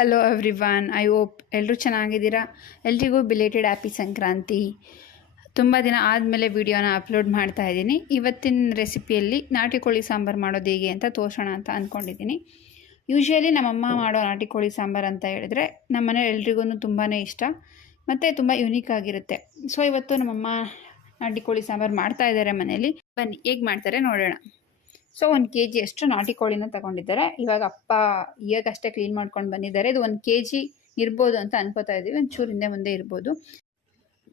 Hello everyone, I hope ಎಲ್ಲರೂ ಚೆನ್ನಾಗಿದ್ದೀರಾ. ಎಲ್ರಿಗೂ ಬಿಲೇಟೆಡ್ ಹ್ಯಾಪಿ ಸಂಕ್ರಾಂತಿ. ತುಂಬ ದಿನ ಆದಮೇಲೆ ವಿಡಿಯೋನ ಅಪ್ಲೋಡ್ ಮಾಡ್ತಾ ಇದ್ದೀನಿ. ಇವತ್ತಿನ ರೆಸಿಪಿಯಲ್ಲಿ ನಾಟಿ ಕೋಳಿ ಸಾಂಬಾರು ಮಾಡೋದು ಹೇಗೆ ಅಂತ ತೋರಿಸೋಣ ಅಂತ ಅಂದ್ಕೊಂಡಿದ್ದೀನಿ. ಯೂಶ್ವಲಿ ನಮ್ಮಮ್ಮ ಮಾಡೋ ನಾಟಿ ಕೋಳಿ ಸಾಂಬಾರು ಅಂತ ಹೇಳಿದ್ರೆ ನಮ್ಮ ಮನೇಲಿ ಎಲ್ರಿಗೂ ತುಂಬಾ ಇಷ್ಟ ಮತ್ತು ತುಂಬ ಯುನೀಕ್ ಆಗಿರುತ್ತೆ. ಸೊ ಇವತ್ತು ನಮ್ಮಮ್ಮ ನಾಟಿ ಕೋಳಿ ಸಾಂಬಾರು ಮಾಡ್ತಾ ಇದ್ದಾರೆ ಮನೇಲಿ. ಬನ್ನಿ ಹೇಗೆ ಮಾಡ್ತಾರೆ ನೋಡೋಣ. ಸೊ 1 kg ಅಷ್ಟು ನಾಟಿ ಕೋಳಿನ ತಗೊಂಡಿದ್ದಾರೆ. ಇವಾಗ ಅಪ್ಪ ಈಗಷ್ಟೇ ಕ್ಲೀನ್ ಮಾಡ್ಕೊಂಡು ಬಂದಿದ್ದಾರೆ. ಇದು 1 kg ಇರ್ಬೋದು ಅಂತ ಅನ್ಕೋತಾ ಇದ್ದೀವಿ, ಒಂಚೂರು ಹಿಂದೆ ಮುಂದೆ ಇರ್ಬೋದು.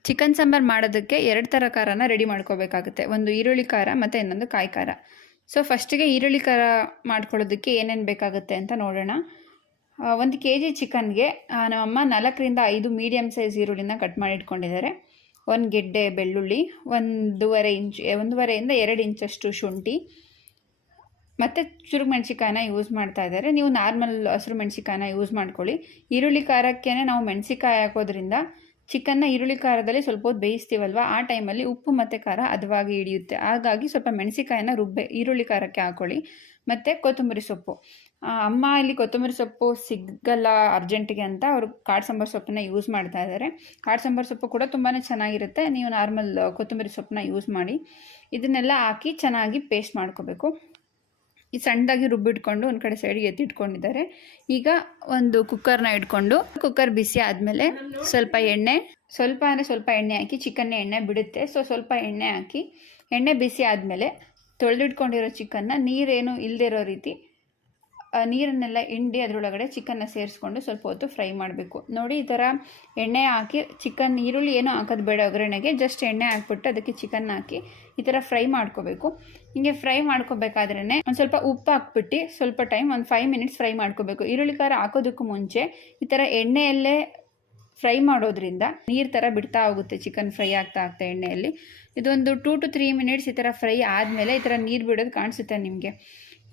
ಚಿಕನ್ ಸಾಂಬಾರು ಮಾಡೋದಕ್ಕೆ 2 ಥರ ಖಾರನ ರೆಡಿ ಮಾಡ್ಕೋಬೇಕಾಗುತ್ತೆ. ಒಂದು ಈರುಳ್ಳಿ ಖಾರ ಮತ್ತು ಇನ್ನೊಂದು ಕಾಯಿ ಖಾರ. ಸೊ ಫಸ್ಟಿಗೆ ಈರುಳ್ಳಿ ಖಾರ ಮಾಡ್ಕೊಳ್ಳೋದಕ್ಕೆ ಏನೇನು ಬೇಕಾಗುತ್ತೆ ಅಂತ ನೋಡೋಣ. 1 kg ಚಿಕನ್ಗೆ ನಮ್ಮಮ್ಮ 4ರಿಂದ 5 ಮೀಡಿಯಮ್ ಸೈಜ್ ಈರುಳ್ಳಿನ ಕಟ್ ಮಾಡಿ ಇಟ್ಕೊಂಡಿದ್ದಾರೆ. 1 ಗೆಡ್ಡೆ ಬೆಳ್ಳುಳ್ಳಿ, 1.5ಇಂದ 2 ಇಂಚಷ್ಟು ಶುಂಠಿ ಮತ್ತು ಚುರುಕು ಮೆಣಸಿಕಾಯನ್ನ ಯೂಸ್ ಮಾಡ್ತಾ ಇದ್ದಾರೆ. ನೀವು ನಾರ್ಮಲ್ ಹಸಿರು ಮೆಣಸಿಕಾಯನ್ನ ಯೂಸ್ ಮಾಡ್ಕೊಳ್ಳಿ. ಈರುಳ್ಳಿ ಖಾರಕ್ಕೆ ನಾವು ಮೆಣಸಿಕಾಯಿ ಹಾಕೋದ್ರಿಂದ ಚಿಕನ್ನ ಈರುಳ್ಳಿ ಖಾರದಲ್ಲಿ ಸ್ವಲ್ಪ ಹೊತ್ತು ಬೇಯಿಸ್ತೀವಲ್ವ, ಆ ಟೈಮಲ್ಲಿ ಉಪ್ಪು ಮತ್ತು ಖಾರ ಹದವಾಗಿ ಹಿಡಿಯುತ್ತೆ. ಹಾಗಾಗಿ ಸ್ವಲ್ಪ ಮೆಣಸಿಕಾಯನ್ನ ಈರುಳ್ಳಿ ಖಾರಕ್ಕೆ ಹಾಕ್ಕೊಳ್ಳಿ. ಮತ್ತು ಕೊತ್ತಂಬರಿ ಸೊಪ್ಪು. ಅಮ್ಮ ಇಲ್ಲಿ ಕೊತ್ತಂಬರಿ ಸೊಪ್ಪು ಸಿಗಲ್ಲ ಅರ್ಜೆಂಟಿಗೆ ಅಂತ ಅವರು ಕಾಡು ಸಾಂಬಾರು ಸೊಪ್ಪನ್ನ ಯೂಸ್ ಮಾಡ್ತಾ ಇದ್ದಾರೆ. ಕಾಡು ಸಾಂಬಾರು ಸೊಪ್ಪು ಕೂಡ ತುಂಬಾ ಚೆನ್ನಾಗಿರುತ್ತೆ. ನೀವು ನಾರ್ಮಲ್ ಕೊತ್ತಂಬರಿ ಸೊಪ್ಪನ್ನ ಯೂಸ್ ಮಾಡಿ. ಇದನ್ನೆಲ್ಲ ಹಾಕಿ ಚೆನ್ನಾಗಿ ಪೇಸ್ಟ್ ಮಾಡ್ಕೋಬೇಕು. ಈ ಸಣ್ಣದಾಗಿ ರುಬ್ಬಿಟ್ಕೊಂಡು ಒಂದು ಕಡೆ ಸೈಡಿಗೆ ಎತ್ತಿಟ್ಕೊಂಡಿದ್ದಾರೆ. ಈಗ ಒಂದು ಕುಕ್ಕರ್ನ ಇಟ್ಕೊಂಡು ಕುಕ್ಕರ್ ಬಿಸಿ ಆದಮೇಲೆ ಸ್ವಲ್ಪ ಎಣ್ಣೆ ಹಾಕಿ, ಚಿಕನ್ನ ಎಣ್ಣೆ ಬಿಡುತ್ತೆ. ಸ್ವಲ್ಪ ಎಣ್ಣೆ ಹಾಕಿ, ಎಣ್ಣೆ ಬಿಸಿ ಆದಮೇಲೆ ತೊಳೆದಿಟ್ಕೊಂಡಿರೋ ಚಿಕನ್ನ ನೀರೇನು ಇಲ್ಲದೆ ಇರೋ ರೀತಿ ನೀರನ್ನೆಲ್ಲ ಹಿಂಡಿ ಅದರೊಳಗಡೆ ಚಿಕನ್ನ ಸೇರಿಸ್ಕೊಂಡು ಸ್ವಲ್ಪ ಹೊತ್ತು ಫ್ರೈ ಮಾಡಬೇಕು. ನೋಡಿ, ಈ ಥರ ಎಣ್ಣೆ ಹಾಕಿ ಚಿಕನ್, ಈರುಳ್ಳಿ ಏನೂ ಹಾಕೋದು ಬೇಡ ಒಗ್ಗರಣೆಗೆ, ಜಸ್ಟ್ ಎಣ್ಣೆ ಹಾಕ್ಬಿಟ್ಟು ಅದಕ್ಕೆ ಚಿಕನ್ ಹಾಕಿ ಈ ಥರ ಫ್ರೈ ಮಾಡ್ಕೋಬೇಕು. ಹೀಗೆ ಫ್ರೈ ಮಾಡ್ಕೋಬೇಕಾದ್ರೇ ಒಂದು ಸ್ವಲ್ಪ ಉಪ್ಪು ಹಾಕ್ಬಿಟ್ಟು ಸ್ವಲ್ಪ ಟೈಮ್ ಒಂದು 5 ಮಿನಿಟ್ಸ್ ಫ್ರೈ ಮಾಡ್ಕೋಬೇಕು. ಈರುಳ್ಳಿ ಖಾರ ಹಾಕೋದಕ್ಕೂ ಮುಂಚೆ ಈ ಥರ ಎಣ್ಣೆಯಲ್ಲೇ ಫ್ರೈ ಮಾಡೋದ್ರಿಂದ ನೀರು ಥರ ಬಿಡ್ತಾ ಹೋಗುತ್ತೆ ಚಿಕನ್ ಫ್ರೈ ಆಗ್ತಾ ಎಣ್ಣೆಯಲ್ಲಿ. ಇದೊಂದು 2 to 3 ಮಿನಿಟ್ಸ್ ಈ ಥರ ಫ್ರೈ ಆದಮೇಲೆ ಈ ಥರ ನೀರು ಬಿಡೋದು ಕಾಣಿಸುತ್ತೆ ನಿಮಗೆ.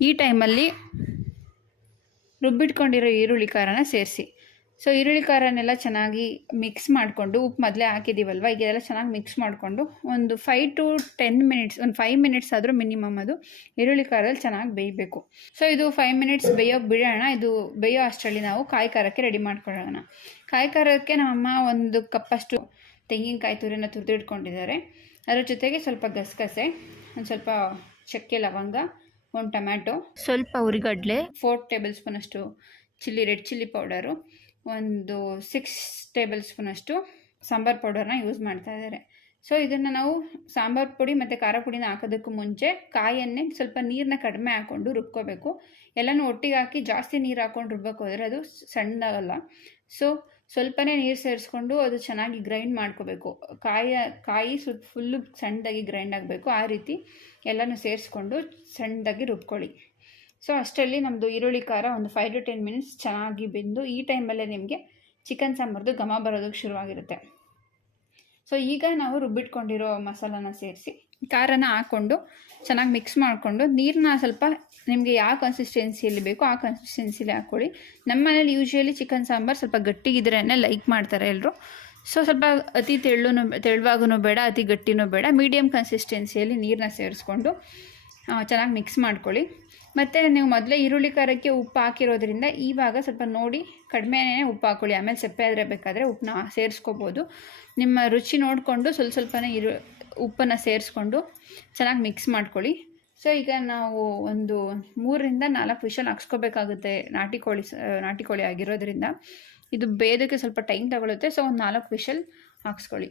ಈ ಟೈಮಲ್ಲಿ ರುಬ್ಬಿಟ್ಕೊಂಡಿರೋ ಈರುಳ್ಳಿ ಖಾರನ ಸೇರಿಸಿ. ಸೊ ಈರುಳ್ಳಿ ಖಾರನೆಲ್ಲ ಚೆನ್ನಾಗಿ ಮಿಕ್ಸ್ ಮಾಡಿಕೊಂಡು, ಉಪ್ಪು ಮೊದಲೇ ಹಾಕಿದ್ದೀವಲ್ವ, ಈಗ ಇದೆಲ್ಲ ಚೆನ್ನಾಗಿ ಮಿಕ್ಸ್ ಮಾಡಿಕೊಂಡು ಒಂದು 5 to 10 ಮಿನಿಟ್ಸ್, ಒಂದು 5 ಮಿನಿಟ್ಸ್ ಆದರೂ ಮಿನಿಮಮ್ ಅದು ಈರುಳ್ಳಿ ಖಾರದಲ್ಲಿ ಚೆನ್ನಾಗಿ ಬೇಯಬೇಕು. ಸೊ ಇದು 5 ಮಿನಿಟ್ಸ್ ಬೇಯೋಕ್ಕೆ ಬಿಡೋಣ. ಇದು ಬೇಯೋ ಅಷ್ಟರಲ್ಲಿ ನಾವು ಕಾಯಿ ಖಾರಕ್ಕೆ ರೆಡಿ ಮಾಡ್ಕೊಳ್ಳೋಣ. ಕಾಯಿ ಖಾರಕ್ಕೆ ನಮ್ಮಮ್ಮ 1 ಕಪ್ಪಷ್ಟು ತೆಂಗಿನಕಾಯಿ ತುರಿನ ತುರಿದಿಟ್ಕೊಂಡಿದ್ದಾರೆ. ಅದರ ಜೊತೆಗೆ ಸ್ವಲ್ಪ ಗಸಗಸೆ, ಒಂದು ಸ್ವಲ್ಪ ಚಕ್ಕೆ ಲವಂಗ, 1 ಟೊಮ್ಯಾಟೊ, ಸ್ವಲ್ಪ ಹುರಿಗಡಲೆ, 4 ಟೇಬಲ್ ಸ್ಪೂನಷ್ಟು ರೆಡ್ ಚಿಲ್ಲಿ ಪೌಡರು, ಒಂದು 6 ಟೇಬಲ್ ಸ್ಪೂನಷ್ಟು ಸಾಂಬಾರು ಪೌಡರ್ನ ಯೂಸ್ ಮಾಡ್ತಾ ಇದ್ದಾರೆ. ಸೊ ಇದನ್ನು ನಾವು ಸಾಂಬಾರು ಪುಡಿ ಮತ್ತು ಖಾರ ಪುಡಿನ ಹಾಕೋದಕ್ಕೂ ಮುಂಚೆ ಕಾಯನ್ನೇ ಸ್ವಲ್ಪ ನೀರನ್ನ ಕಡಿಮೆ ಹಾಕ್ಕೊಂಡು ರುಬ್ಕೋಬೇಕು. ಎಲ್ಲನೂ ಒಟ್ಟಿಗೆ ಹಾಕಿ ಜಾಸ್ತಿ ನೀರು ಹಾಕ್ಕೊಂಡು ರುಬ್ಬಕ್ಕೆ ಹೋದರೆ ಅದು ಸಣ್ಣದಾಗಲ್ಲ. ಸೊ ಸ್ವಲ್ಪನೇ ನೀರು ಸೇರಿಸ್ಕೊಂಡು ಅದು ಚೆನ್ನಾಗಿ ಗ್ರೈಂಡ್ ಮಾಡ್ಕೋಬೇಕು. ಕಾಯಿ ಫುಲ್ಲು ಸಣ್ಣದಾಗಿ ಗ್ರೈಂಡ್ ಆಗಬೇಕು. ಆ ರೀತಿ ಎಲ್ಲನೂ ಸೇರಿಸ್ಕೊಂಡು ಸಣ್ಣದಾಗಿ ರುಬ್ಕೊಳ್ಳಿ. ಸೊ ಅಷ್ಟರಲ್ಲಿ ನಮ್ಮದು ಈರುಳ್ಳಿ ಖಾರ ಒಂದು 5 to 10 ಮಿನಿಟ್ಸ್ ಚೆನ್ನಾಗಿ ಬೆಂದು, ಈ ಟೈಮಲ್ಲೇ ನಿಮಗೆ ಚಿಕನ್ ಸಾಂಬಾರ್ದು ಘಮ ಬರೋದಕ್ಕೆ ಶುರುವಾಗಿರುತ್ತೆ. ಸೊ ಈಗ ನಾವು ರುಬ್ಬಿಟ್ಕೊಂಡಿರೋ ಮಸಾಲಾನ ಸೇರಿಸಿ ಖಾರನ ಹಾಕ್ಕೊಂಡು ಚೆನ್ನಾಗಿ ಮಿಕ್ಸ್ ಮಾಡಿಕೊಂಡು, ನೀರನ್ನ ಸ್ವಲ್ಪ ನಿಮಗೆ ಯಾವ ಕನ್ಸಿಸ್ಟೆನ್ಸಿಯಲ್ಲಿ ಬೇಕೋ ಆ ಕನ್ಸಿಸ್ಟೆನ್ಸಿಲಿ ಹಾಕ್ಕೊಳ್ಳಿ. ನಮ್ಮ ಮನೇಲಿ ಯೂಶ್ವಲಿ ಚಿಕನ್ ಸಾಂಬಾರು ಸ್ವಲ್ಪ ಗಟ್ಟಿಗಿದ್ರೇ ಲೈಕ್ ಮಾಡ್ತಾರೆ ಎಲ್ಲರೂ. ಸೊ ಸ್ವಲ್ಪ ಅತಿ ತೆಳುವಾಗೂ ಬೇಡ, ಅತಿ ಗಟ್ಟಿನೂ ಬೇಡ, ಮೀಡಿಯಮ್ ಕನ್ಸಿಸ್ಟೆನ್ಸಿಯಲ್ಲಿ ನೀರನ್ನ ಸೇರಿಸ್ಕೊಂಡು ಚೆನ್ನಾಗಿ ಮಿಕ್ಸ್ ಮಾಡ್ಕೊಳ್ಳಿ. ಮತ್ತು ನೀವು ಮೊದಲೇ ಈರುಳ್ಳಿ ಖಾರಕ್ಕೆ ಉಪ್ಪು ಹಾಕಿರೋದ್ರಿಂದ ಇವಾಗ ಸ್ವಲ್ಪ ನೋಡಿ ಕಡಿಮೆನೇ ಉಪ್ಪು ಹಾಕ್ಕೊಳ್ಳಿ. ಆಮೇಲೆ ಸಪ್ಪೆ ಆದರೆ ಬೇಕಾದರೆ ಉಪ್ಪನ್ನ ಸೇರಿಸ್ಕೋಬೋದು. ನಿಮ್ಮ ರುಚಿ ನೋಡಿಕೊಂಡು ಸ್ವಲ್ಪನೇ ಉಪ್ಪನ್ನು ಸೇರಿಸ್ಕೊಂಡು ಚೆನ್ನಾಗಿ ಮಿಕ್ಸ್ ಮಾಡ್ಕೊಳ್ಳಿ. ಸೊ ಈಗ ನಾವು ಒಂದು 3ರಿಂದ 4 ವಿಷಲ್ ಹಾಕ್ಸ್ಕೋಬೇಕಾಗುತ್ತೆ. ನಾಟಿ ಕೋಳಿ ಆಗಿರೋದ್ರಿಂದ ಇದು ಬೇಯೋದಕ್ಕೆ ಸ್ವಲ್ಪ ಟೈಮ್ ತಗೊಳುತ್ತೆ. ಸೊ ಒಂದು 4 ವಿಷಲ್ ಹಾಕ್ಸ್ಕೊಳ್ಳಿ.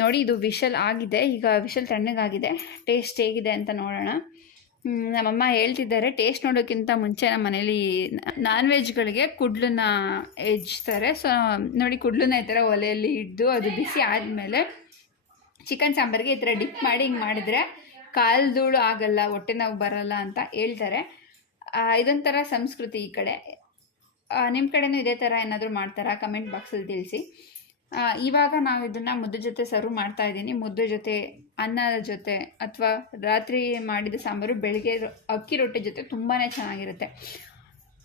ನೋಡಿ, ಇದು ವಿಷಲ್ ಆಗಿದೆ. ಈಗ ವಿಷಲ್ ತಣ್ಣಗಾಗಿದೆ. ಟೇಸ್ಟ್ ಹೇಗಿದೆ ಅಂತ ನೋಡೋಣ. ನಮ್ಮಮ್ಮ ಹೇಳ್ತಿದ್ದಾರೆ, ಟೇಸ್ಟ್ ನೋಡೋಕ್ಕಿಂತ ಮುಂಚೆ ನಮ್ಮ ಮನೇಲಿ ನಾನ್ ವೆಜ್ಗಳಿಗೆ ಕುಡ್ಲನ್ನ ಹೆಜ್ತಾರೆ. ಸೊ ನೋಡಿ, ಕುಡ್ಲನ್ನ ಈ ಥರ ಒಲೆಯಲ್ಲಿ ಹಿಡ್ದು ಅದು ಬಿಸಿ ಆದಮೇಲೆ ಚಿಕನ್ ಸಾಂಬಾರಿಗೆ ಈ ಥರ ಡಿಪ್ ಮಾಡಿ ಹಿಂಗೆ ಮಾಡಿದರೆ ಕಾಲು ಧೂಳು ಆಗಲ್ಲ, ಹೊಟ್ಟೆ ನೋವು ಬರೋಲ್ಲ ಅಂತ ಹೇಳ್ತಾರೆ. ಇದೊಂಥರ ಸಂಸ್ಕೃತಿ ಈ ಕಡೆ. ನಿಮ್ಮ ಕಡೆನೂ ಇದೇ ಥರ ಏನಾದರೂ ಮಾಡ್ತಾರಾ? ಕಮೆಂಟ್ ಬಾಕ್ಸಲ್ಲಿ ತಿಳಿಸಿ. ಇವಾಗ ನಾವು ಇದನ್ನು ಮುದ್ದೆ ಜೊತೆ ಸರ್ವ್ ಮಾಡ್ತಾ ಇದ್ದೀನಿ. ಮುದ್ದೆ ಜೊತೆ, ಅನ್ನದ ಜೊತೆ, ಅಥವಾ ರಾತ್ರಿ ಮಾಡಿದ ಸಾಂಬಾರು ಬೆಳಗ್ಗೆ ಅಕ್ಕಿ ರೊಟ್ಟಿ ಜೊತೆ ತುಂಬಾ ಚೆನ್ನಾಗಿರುತ್ತೆ.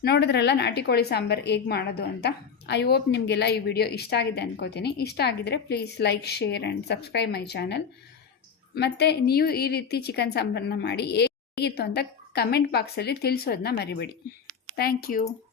ನೋಡಿದ್ರಲ್ಲ ನಾಟಿ ಕೋಳಿ ಸಾಂಬಾರು ಹೇಗೆ ಮಾಡೋದು ಅಂತ. ಐ ಹೋಪ್ ನಿಮಗೆಲ್ಲ ಈ ವಿಡಿಯೋ ಇಷ್ಟ ಆಗಿದೆ ಅನ್ಕೋತೀನಿ. ಇಷ್ಟ ಆಗಿದರೆ please like, share and subscribe my channel. ಮತ್ತು ನೀವು ಈ ರೀತಿ ಚಿಕನ್ ಸಾಂಬಾರನ್ನ ಮಾಡಿ ಹೇಗಿತ್ತು ಅಂತ ಕಮೆಂಟ್ ಬಾಕ್ಸಲ್ಲಿ ತಿಳಿಸೋದನ್ನ ಮರಿಬೇಡಿ. Thank you.